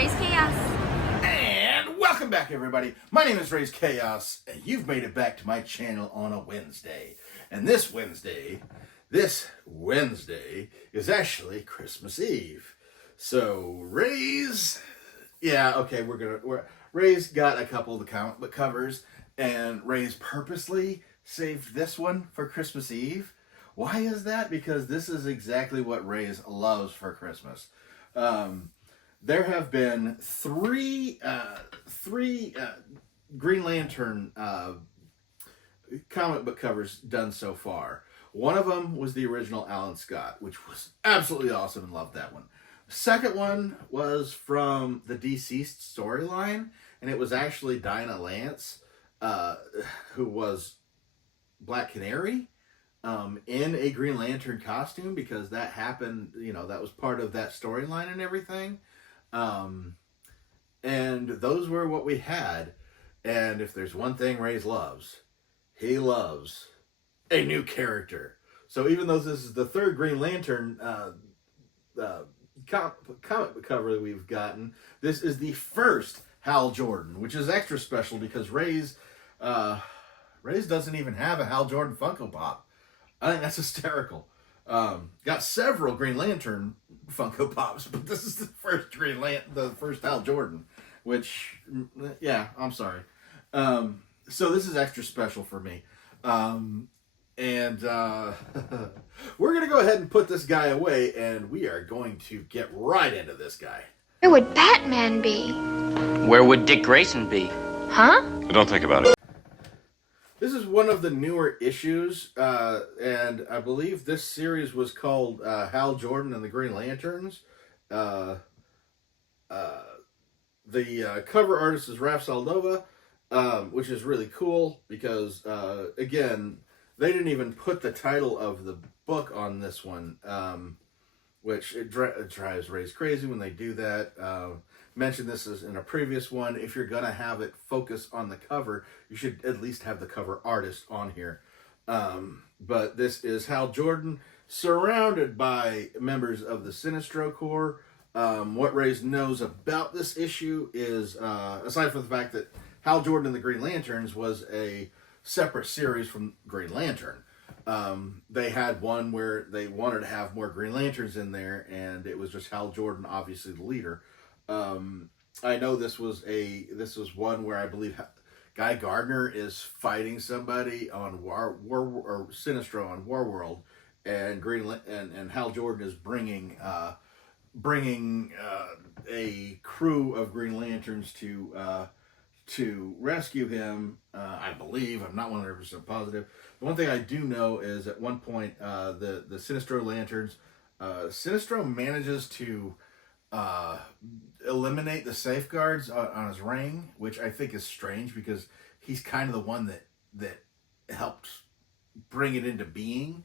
Raze Chaos. And welcome back, everybody. My name is Raze Chaos, and you've made it back to my channel on a Wednesday. And this Wednesday is actually Christmas Eve. So Raze, Raze got a couple of the comic book covers, and Raze purposely saved this one for Christmas Eve. Why is that? Because this is exactly what Raze loves for Christmas. There have been three Green Lantern comic book covers done so far. One of them was the original Alan Scott, which was absolutely awesome and loved that one. The second one was from the Deceased storyline, and it was actually Dinah Lance, who was Black Canary, in a Green Lantern costume, because that happened, that was part of that storyline and everything. And those were what we had. And if there's one thing Raze loves, he loves a new character. So even though this is the third Green Lantern comic cover that we've gotten, this is the first Hal Jordan, which is extra special because Raze doesn't even have a Hal Jordan Funko Pop. I think that's hysterical. Got several Green Lantern Funko Pops, but this is the first Hal Jordan, which, yeah, I'm sorry. So this is extra special for me. And we're going to go ahead and put this guy away, and we are going to get right into this guy. Where would Batman be? Where would Dick Grayson be? Huh? Don't think about it. This is one of the newer issues, and I believe this series was called Hal Jordan and the Green Lanterns. The cover artist is Raph Saldova, which is really cool because, again, they didn't even put the title of the book on this one, which it drives Raze crazy when they do that. Mentioned this as in a previous one. If you're going to have it focus on the cover, you should at least have the cover artist on here. But this is Hal Jordan surrounded by members of the Sinestro Corps. What Raze knows about this issue is, aside from the fact that Hal Jordan and the Green Lanterns was a separate series from Green Lantern. They had one where they wanted to have more Green Lanterns in there, and it was just Hal Jordan, obviously the leader. I know this was one where I believe Guy Gardner is fighting somebody on Sinestro on Warworld, and and Hal Jordan is bringing a crew of Green Lanterns to rescue him. I believe, I'm not 100% positive. The one thing I do know is at one point the Sinestro Lanterns, Sinestro manages to eliminate the safeguards on his ring, which I think is strange because he's kind of the one that helped bring it into being.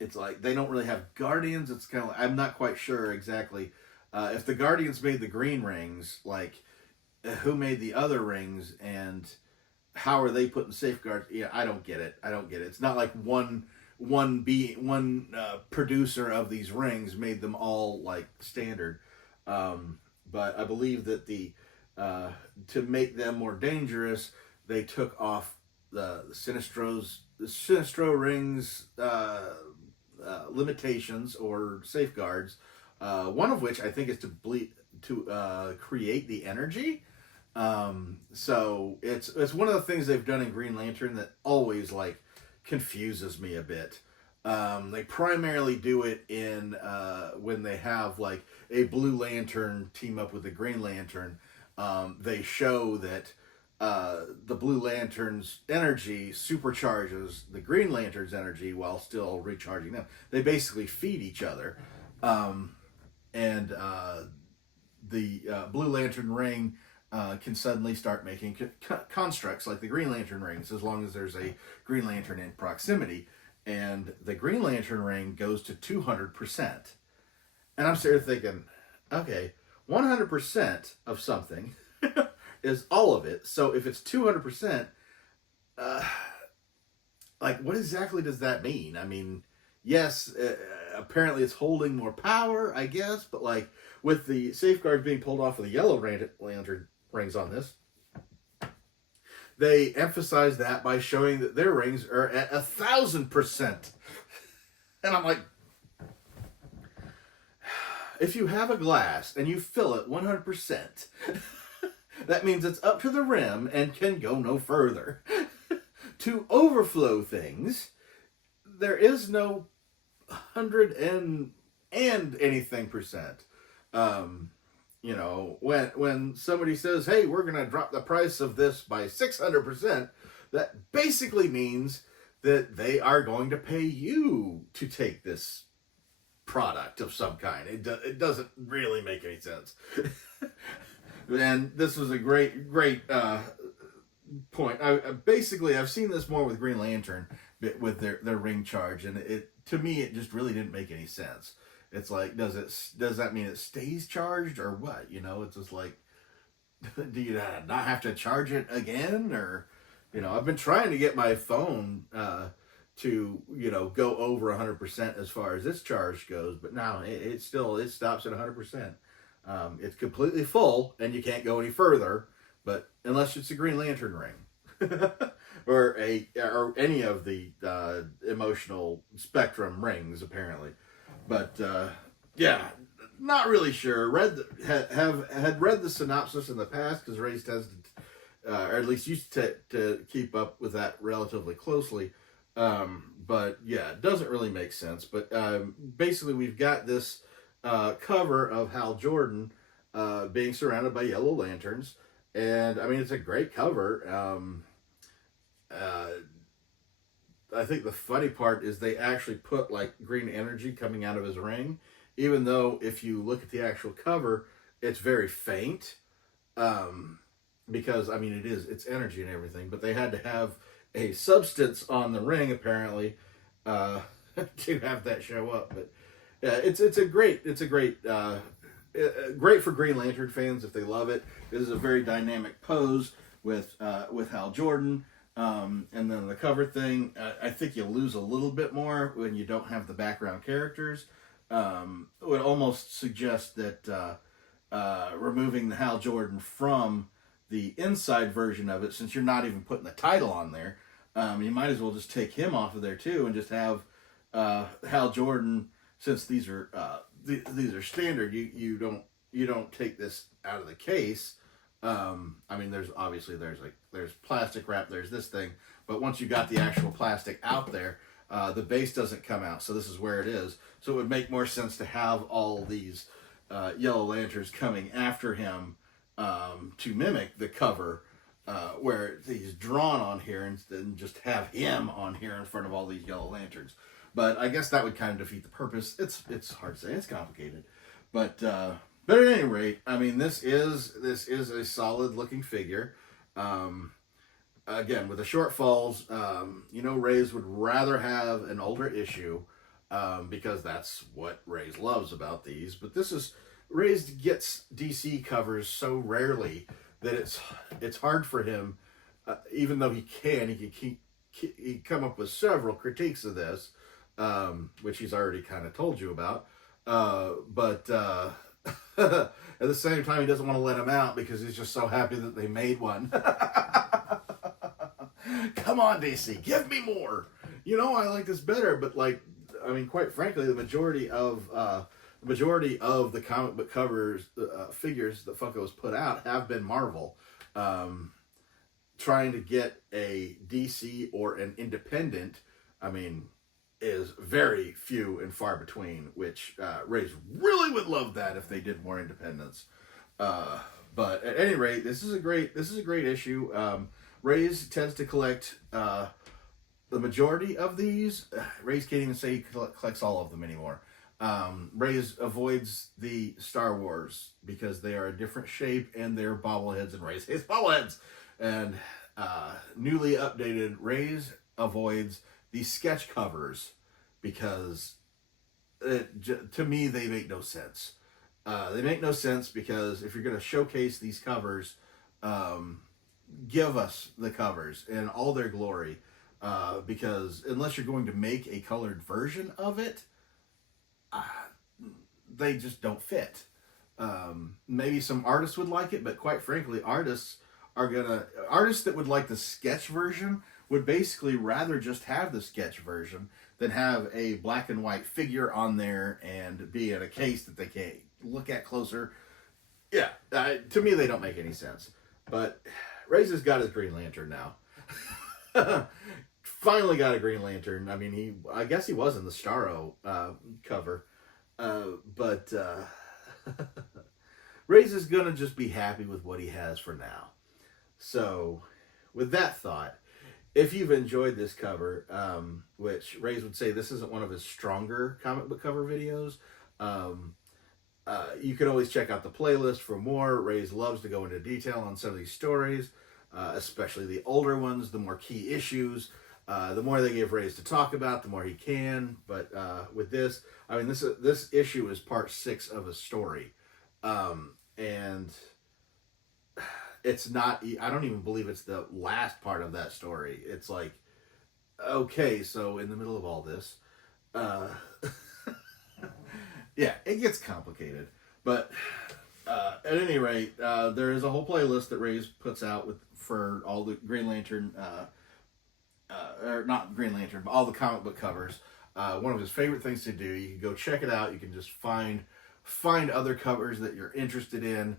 It's like they don't really have guardians. It's kind of like, I'm not quite sure exactly if the guardians made the green rings, like who made the other rings and how are they putting safeguards? Yeah, I don't get it. It's not like one producer of these rings made them all like standard, but I believe that to make them more dangerous, they took off the Sinestro rings limitations or safeguards. One of which I think is to create the energy. So it's one of the things they've done in Green Lantern that always like confuses me a bit. They primarily do it in when they have like a Blue Lantern team up with the Green Lantern. They show that the Blue Lantern's energy supercharges the Green Lantern's energy while still recharging them. They basically feed each other. And the Blue Lantern ring can suddenly start making constructs like the Green Lantern rings, as long as there's a Green Lantern in proximity. And the Green Lantern ring goes to 200%. And I'm sitting there thinking, okay, 100% of something is all of it. So if it's 200%, like what exactly does that mean? I mean, yes, apparently it's holding more power, I guess, but like with the safeguards being pulled off of the yellow lantern rings on this, they emphasize that by showing that their rings are at 1,000%. And I'm like, if you have a glass and you fill it 100%, that means it's up to the rim and can go no further. To overflow things, there is no 100 and anything percent. You know, when somebody says, hey, we're going to drop the price of this by 600%, that basically means that they are going to pay you to take this product of some kind. It doesn't really make any sense. And this was a great point. I've seen this more with Green Lantern with their ring charge, and to me it just really didn't make any sense. It's like, does that mean it stays charged or what? You know, it's just like, do you not have to charge it again? Or, you know, I've been trying to get my phone to, you know, go over 100% as far as its charge goes, but no, it stops at 100%. It's completely full and you can't go any further, but unless it's a Green Lantern ring or any of the emotional spectrum rings, apparently. But yeah, not really sure. Had read the synopsis in the past, because Raze tends to, or at least used to keep up with that relatively closely. But yeah, it doesn't really make sense. But basically, we've got this cover of Hal Jordan being surrounded by yellow lanterns, and I mean, it's a great cover. I think the funny part is they actually put like green energy coming out of his ring, even though if you look at the actual cover, it's very faint. Because I mean, it's energy and everything, but they had to have a substance on the ring apparently to have that show up. But yeah, it's great for Green Lantern fans if they love it. This is a very dynamic pose with Hal Jordan. And then the cover thing, I think you lose a little bit more when you don't have the background characters. It would almost suggest that removing the Hal Jordan from the inside version of it, since you're not even putting the title on there, you might as well just take him off of there too and just have Hal Jordan. Since these are standard, you don't take this out of the case. I mean, there's plastic wrap, there's this thing, but once you got the actual plastic out there, the base doesn't come out, so this is where it is. So it would make more sense to have all these yellow lanterns coming after him to mimic the cover, where he's drawn on here, and then just have him on here in front of all these yellow lanterns. But I guess that would kind of defeat the purpose. It's hard to say, it's complicated, but at any rate, I mean, this is a solid looking figure. Again, with the shortfalls, you know, Raze would rather have an older issue, because that's what Raze loves about these. But Raze gets DC covers so rarely that it's hard for him, even though he can come up with several critiques of this, which he's already kind of told you about. But at the same time, he doesn't want to let him out because he's just so happy that they made one. Come on, DC, give me more. You know, I like this better, but like, I mean, quite frankly, the majority of the comic book covers, figures that Funko has put out have been Marvel. Trying to get a DC or an independent, I mean, is very few and far between, which Raze really would love that if they did more independence. But at any rate, this is a great issue. Raze tends to collect the majority of these. Raze can't even say he collects all of them anymore. Raze avoids the Star Wars because they are a different shape and they're bobbleheads, and Raze hates bobbleheads. And newly updated, Raze avoids the sketch covers because to me they make no sense. They make no sense because if you're going to showcase these covers, give us the covers in all their glory, because unless you're going to make a colored version of it, they just don't fit. Maybe some artists would like it, but quite frankly, artists that would like the sketch version would basically rather just have the sketch version than have a black and white figure on there and be in a case that they can't look at closer. Yeah, to me, they don't make any sense. But Raze has got his Green Lantern now. Finally got a Green Lantern. I mean, I guess he was in the Starro cover. But Raze is going to just be happy with what he has for now. So, with that thought, if you've enjoyed this cover, which Raze would say this isn't one of his stronger comic book cover videos, you can always check out the playlist for more. Raze loves to go into detail on some of these stories, especially the older ones, the more key issues. The more they give Raze to talk about, the more he can. But with this, I mean, this issue is part 6 of a story. And it's not, I don't even believe it's the last part of that story. It's like, okay, so in the middle of all this, yeah, it gets complicated. But at any rate, there is a whole playlist that Raze puts out for all the Green Lantern, or not Green Lantern, but all the comic book covers. One of his favorite things to do. You can go check it out. You can just find other covers that you're interested in.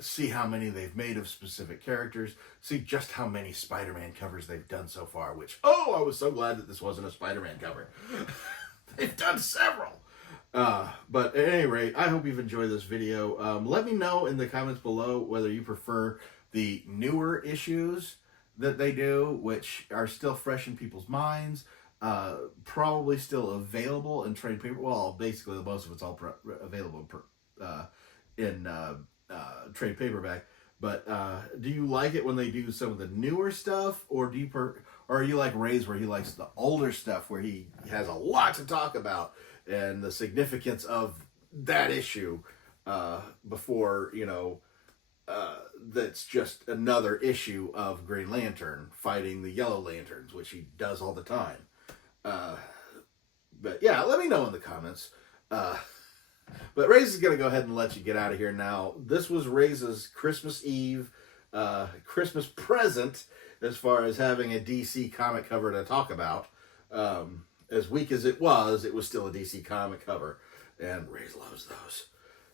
See how many they've made of specific characters. See just how many Spider-Man covers they've done so far. Which, I was so glad that this wasn't a Spider-Man cover. They've done several. But at any rate, I hope you've enjoyed this video. Let me know in the comments below whether you prefer the newer issues that they do, which are still fresh in people's minds, probably still available in trade paper. Well, basically, most of it's all available in trade paperback. But do you like it when they do some of the newer stuff, or or are you like Raze, where he likes the older stuff, where he has a lot to talk about and the significance of that issue before, that's just another issue of Green Lantern fighting the Yellow Lanterns, which he does all the time. But yeah, let me know in the comments. But Raze is going to go ahead and let you get out of here now. This was Raze's Christmas Eve Christmas present, as far as having a DC comic cover to talk about. As weak as it was still a DC comic cover, and Raze loves those.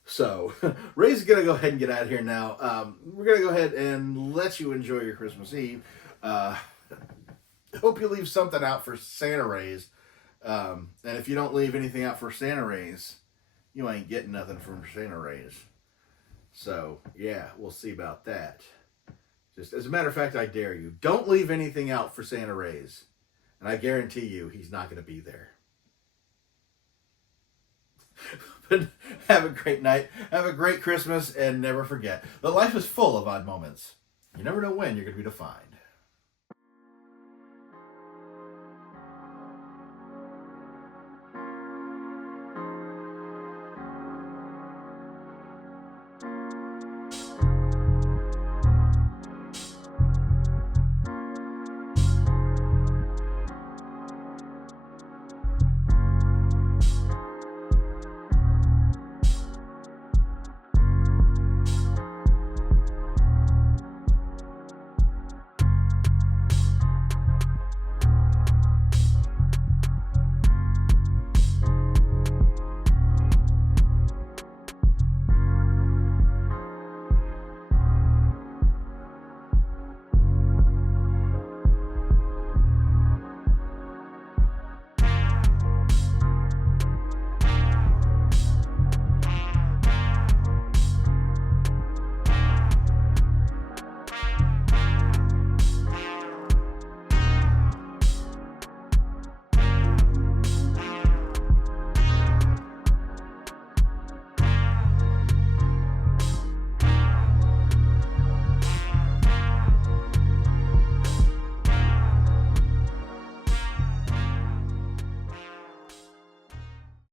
So, Raze is going to go ahead and get out of here now. We're going to go ahead and let you enjoy your Christmas Eve. Hope you leave something out for Santa Raze. And if you don't leave anything out for Santa Raze, you ain't getting nothing from Santa Raze. So, yeah, we'll see about that. Just as a matter of fact, I dare you, don't leave anything out for Santa Raze. And I guarantee you, he's not going to be there. But have a great night, have a great Christmas, and never forget that life is full of odd moments. You never know when you're going to be defined.